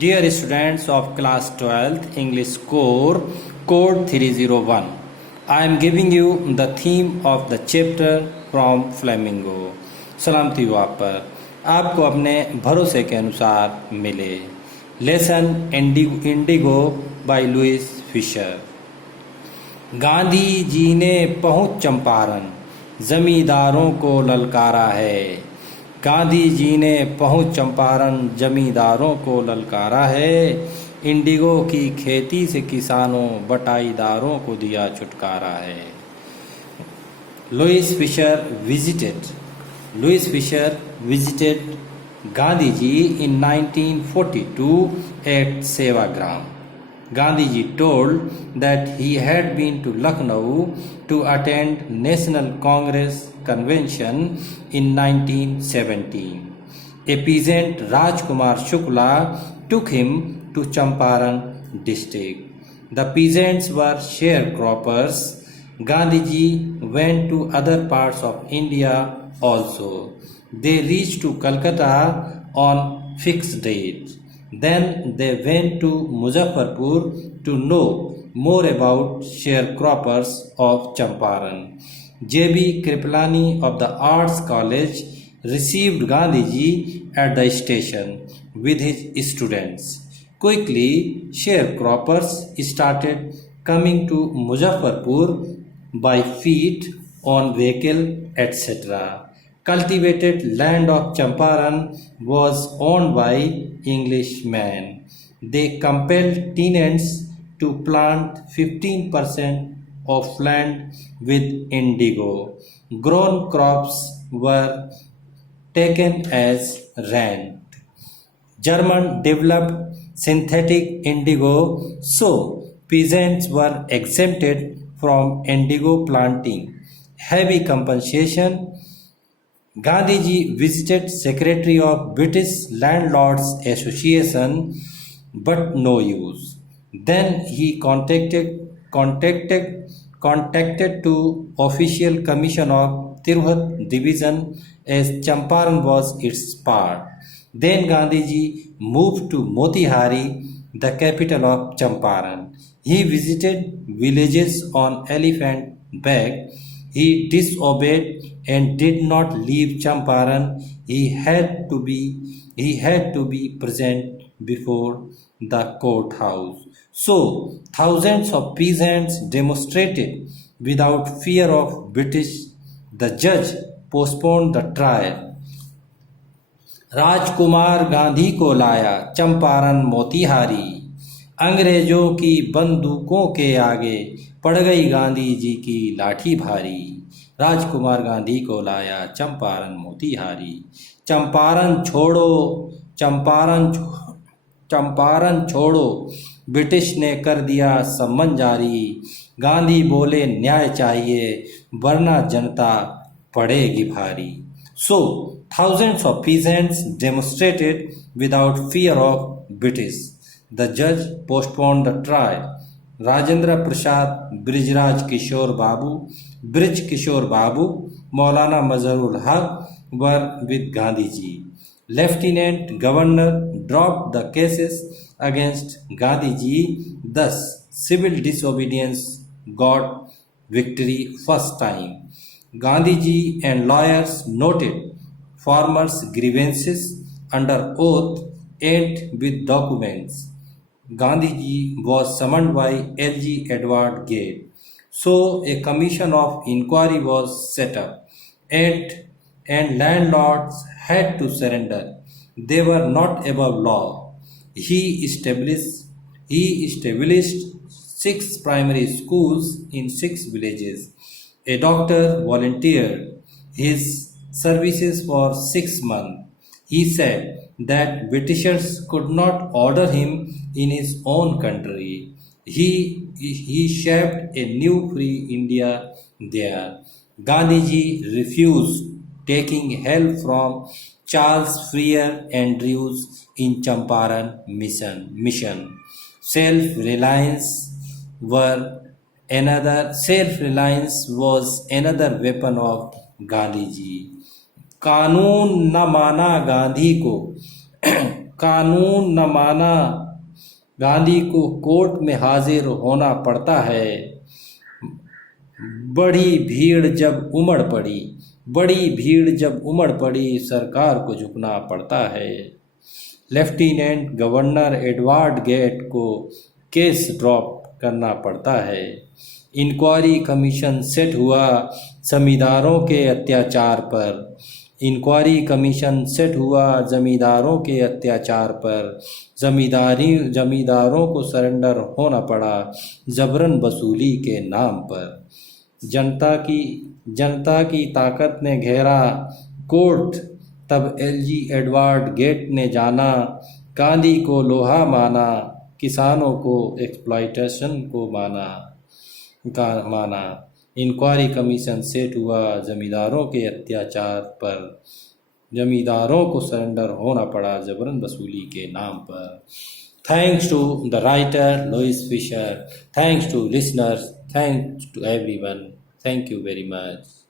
Dear students of class 12th English core code 301, I am giving you the theme of the chapter from Flamingo. सलामती हो आप पर, आपको अपने भरोसे के अनुसार मिले। Lesson Indigo by Louis Fischer. Gandhi ji ने पहुंच चंपारण, जमींदारों को ललकारा है। गांधी जी ने पहुंच चंपारण, जमींदारों को ललकारा है। इंडिगो की खेती से किसानों बटाईदारों को दिया छुटकारा है। Louis Fischer visited Gandhiji in 1942 at Sevagram. Gandhiji told that he had been to Lucknow to attend National Congress convention in 1917. A peasant, Rajkumar Shukla, took him to Champaran district. The peasants were sharecroppers. Gandhiji went to other parts of India also. They reached to Calcutta on fixed dates. Then they went to Muzaffarpur to know more about sharecroppers of Champaran. J.B. Kripalani of the Arts College received Gandhiji at the station with his students. Quickly, sharecroppers started coming to Muzaffarpur by feet, on vehicle, etc. Cultivated land of Champaran was owned by Englishmen. They compelled tenants to plant 15% of land with indigo. Grown crops were taken as rent. German developed synthetic indigo, so peasants were exempted from indigo planting. Heavy compensation. Gandhiji visited Secretary of British Landlords Association, but no use. Then he contacted to official commission of Tirupati division as Champaran was its part. Then Gandhiji moved to Motihari, the capital of Champaran. He visited villages on elephant back. He disobeyed and did not leave Champaran. He had to be present before the courthouse. So thousands of peasants demonstrated without fear of British. The judge postponed the trial. राजकुमार गांधी को लाया चंपारण मोतिहारी। अंग्रेजों की बंदूकों के आगे पड़ गई गांधी जी की लाठी भारी। राजकुमार गांधी को लाया चंपारण मोतिहारी। चंपारण छोड़ो, ब्रिटिश ने कर दिया सम्मन जारी। गांधी बोले न्याय चाहिए, वरना जनता पड़ेगी भारी। So thousands of peasants demonstrated without fear of British. The judge postponed the trial. Rajendra Prasad, Brijraj Kishore Babu, Maulana Mazharul Haq were with Gandhiji. Lieutenant Governor dropped the cases against Gandhiji. Thus, civil disobedience got victory first time. Gandhiji and lawyers noted farmers' grievances under oath and with documents. Gandhiji was summoned by L.G. Edward Gate. So a commission of inquiry was set up, and landlords had to surrender. They were not above law. He established 6 primary schools in 6 villages. A doctor volunteered his services for 6 months. He said that Britishers could not order him in his own country. He shaped a new free India there. Gandhiji refused taking help from Charles Freer Andrews in Champaran mission. Self-reliance was another weapon of Gandhiji. कानून न माना गांधी को कानून न माना, गांधी को court में हाजिर होना पड़ता है। बड़ी भीड़ जब उमड़ पड़ी सरकार को झुकना पड़ता है। लेफ्टिनेंट गवर्नर एडवर्ड गेट को केस ड्रॉप करना पड़ता है। इंक्वायरी कमीशन सेट हुआ जमींदारों के अत्याचार पर। इंक्वायरी कमीशन सेट हुआ जमींदारों के अत्याचार पर। जमींदारों को सरेंडर होना पड़ा जबरन वसूली के नाम पर। जनता की ताकत ने घेरा कोर्ट, तब एलजी एडवर्ड गेट ने जाना। गांधी को लोहा माना, किसानों को एक्सप्लॉयटेशन को माना। इंक्वायरी कमीशन सेट हुआ जमींदारों के अत्याचार पर। जमींदारों को सरेंडर होना पड़ा जबरन वसूली के नाम पर। Thanks to the writer Louis Fisher. Thanks to listeners. Thanks to everyone. Thank you very much.